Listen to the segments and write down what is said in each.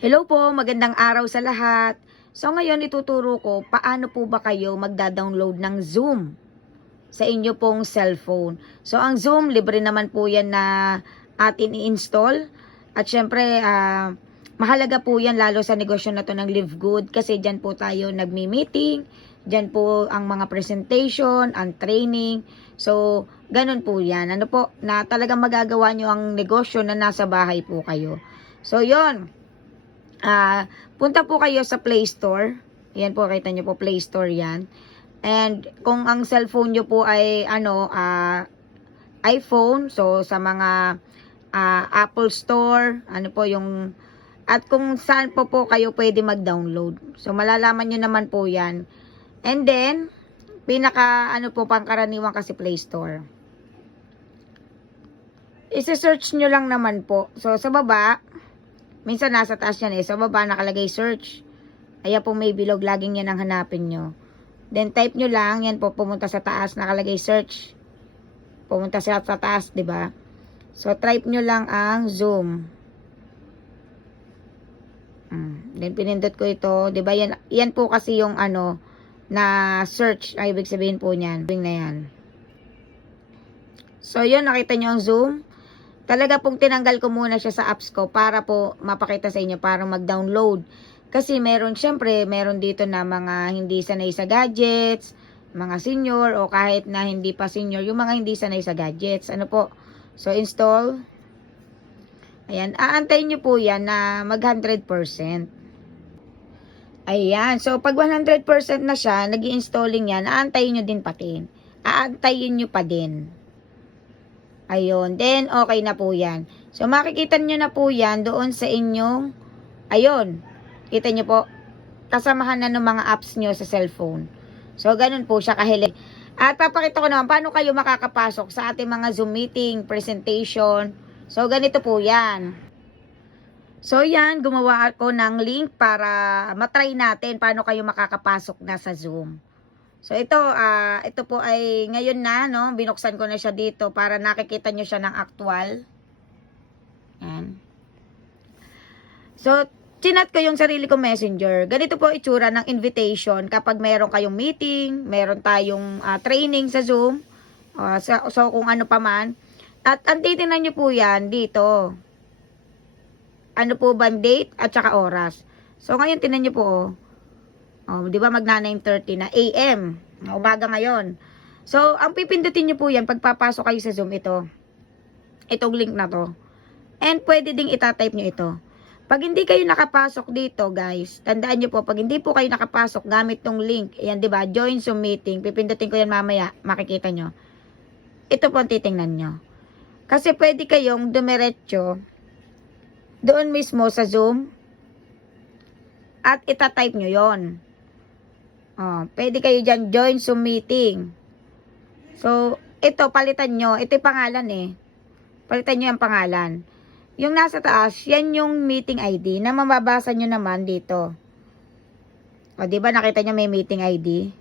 Hello po, magandang araw sa lahat. So ngayon ituturo ko paano po ba kayo magda-download ng Zoom sa inyo pong cellphone. So ang Zoom, libre naman po yan na atin i-install. At syempre, mahalaga po yan lalo sa negosyo na to ng Live Good kasi dyan po tayo nagmi-meeting, dyan po ang mga presentation, ang training. So, ganun po yan. Ano po, na talagang magagawa nyo ang negosyo na nasa bahay po kayo. So, yon. Punta po kayo sa Play Store. Yan po, kita nyo po, Play Store yan. And kung ang cellphone nyo po ay iPhone, so sa mga Apple Store, ano po yung, at kung saan po kayo pwede mag-download. So malalaman nyo naman po yan. And then, po pangkaraniwan kasi Play Store. Isi-search nyo lang naman po. So sa baba, minsan nasa taas yan sa baba nakalagay search. Ayan po may bilog, laging yan ang hanapin nyo. Then type nyo lang, yan po pumunta sa taas, nakalagay search. Pumunta sa taas, di ba? So type nyo lang ang Zoom. Then pinindot ko ito, di ba? Yan po kasi yung na search, ay ibig sabihin po niyan. Na yan. So yun, nakita nyo ang Zoom. Talaga pong tinanggal ko muna siya sa apps ko para po mapakita sa inyo, para mag-download. Kasi syempre, meron dito na mga hindi sanay sa gadgets, mga senior o kahit na hindi pa senior, yung mga hindi sanay sa gadgets. Ano po? So, install. Ayan, aantayin nyo po yan na mag 100%. Ayan, so pag 100% na siya, nag-i-installing yan, aantayin nyo din pati. Aantayin nyo pa din. Ayun, then okay na po yan. So makikita nyo na po yan doon sa inyong, ayun, kita nyo po, kasamahan na ng mga apps nyo sa cellphone. So ganun po siya kahilig. At papakita ko naman paano kayo makakapasok sa ating mga Zoom meeting, presentation. So ganito po yan. So yan, gumawa ako ng link para matry natin paano kayo makakapasok na sa Zoom. So ito po ay ngayon na, no, binuksan ko na siya dito para nakikita nyo siya ng actual. Yan. So, chinat ko yung sarili ko messenger. Ganito po itsura ng invitation kapag meron kayong meeting, meron tayong training sa Zoom, so kung ano pa man. At ang titingnan nyo po yan dito. Ano po ba date at saka oras. So, ngayon tinan nyo po, di ba magna 9:30 na AM, umaga ngayon. So, ang pipindutin nyo po yan, pagpapasok kayo sa Zoom, itong link na to. And pwede ding itatype nyo ito. Pag hindi kayo nakapasok dito, guys, tandaan nyo po, pag hindi po kayo nakapasok gamit tong link, ayan, di ba, join Zoom meeting, pipindutin ko yan mamaya, makikita nyo. Ito po ang titingnan nyo. Kasi pwede kayong dumiretso doon mismo sa Zoom at itatype nyo yon. Pwede kayo dyan, join Zoom meeting. So, ito, palitan nyo. Ito yung pangalan Palitan nyo yung pangalan. Yung nasa taas, yan yung meeting ID na mababasa nyo naman dito. Diba nakita nyo may meeting ID?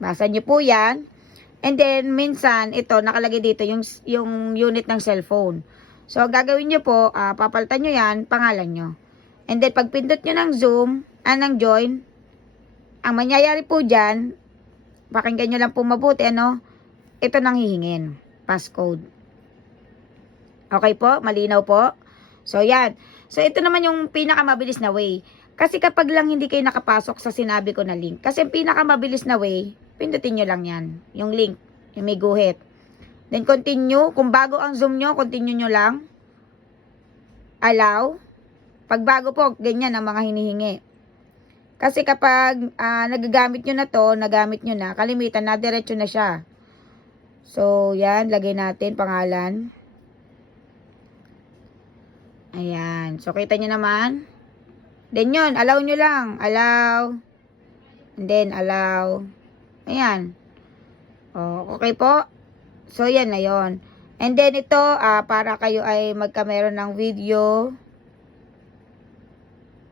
Basa nyo po yan. And then, minsan, ito, nakalagay dito yung unit ng cellphone. So, gagawin nyo po, papalitan nyo yan, pangalan nyo. And then, pag pindot nyo ng Zoom, ng join, ang mangyayari po dyan, pakinggan nyo lang po mabuti, ito nang hihingin, passcode. Okay po? Malinaw po? So, yan. So, ito naman yung pinakamabilis na way. Kasi kapag lang hindi kayo nakapasok sa sinabi ko na link, kasi pinakamabilis na way, pindutin nyo lang yan, yung link, yung may guhit. Then, continue. Kung bago ang Zoom nyo, continue nyo lang. Allow. Pag bago po, ganyan ang mga hinihingi. Kasi kapag nagagamit nyo na to, nagamit nyo na, kalimitan na, diretso na siya. So, yan, lagay natin pangalan. Ayan. So, kita nyo naman. Then yun, allow nyo lang. Allow. And then, allow. Ayan. Okay po. So, yan na yun. And then, ito, para kayo ay magkameron ng video.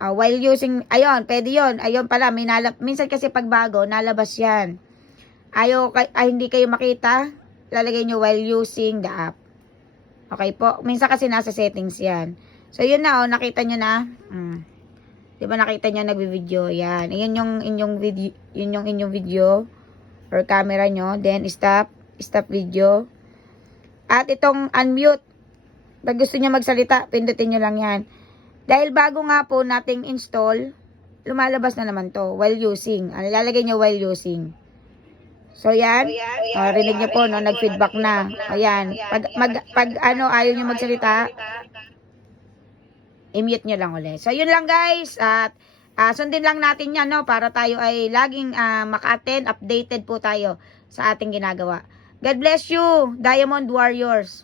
While using, ayun, pwede yun. Ayun pala, minsan kasi pag bago, nalabas yan. Hindi kayo makita, lalagay nyo while using the app. Okay po? Minsan kasi nasa settings yan. So, yun na, oh, nakita nyo na. Di ba nakita nyo nagbi-video? Yan. Yun yung inyong video, yun yung inyong video or camera nyo. Then, stop video. At itong unmute. Pag gusto nyo magsalita, pindutin nyo lang yan. Dahil bago nga po nating install, lumalabas na naman to while using. Ano lalagay nyo while using? So, yan. Rinig nyo po, no? Nag-feedback na. Ayan. Pag ano, ayaw nyo magsalita, i-mute nyo lang ulit. So, yun lang guys. At sundin lang natin yan, no? Para tayo ay laging maka-attend, updated po tayo sa ating ginagawa. God bless you, Diamond Warriors.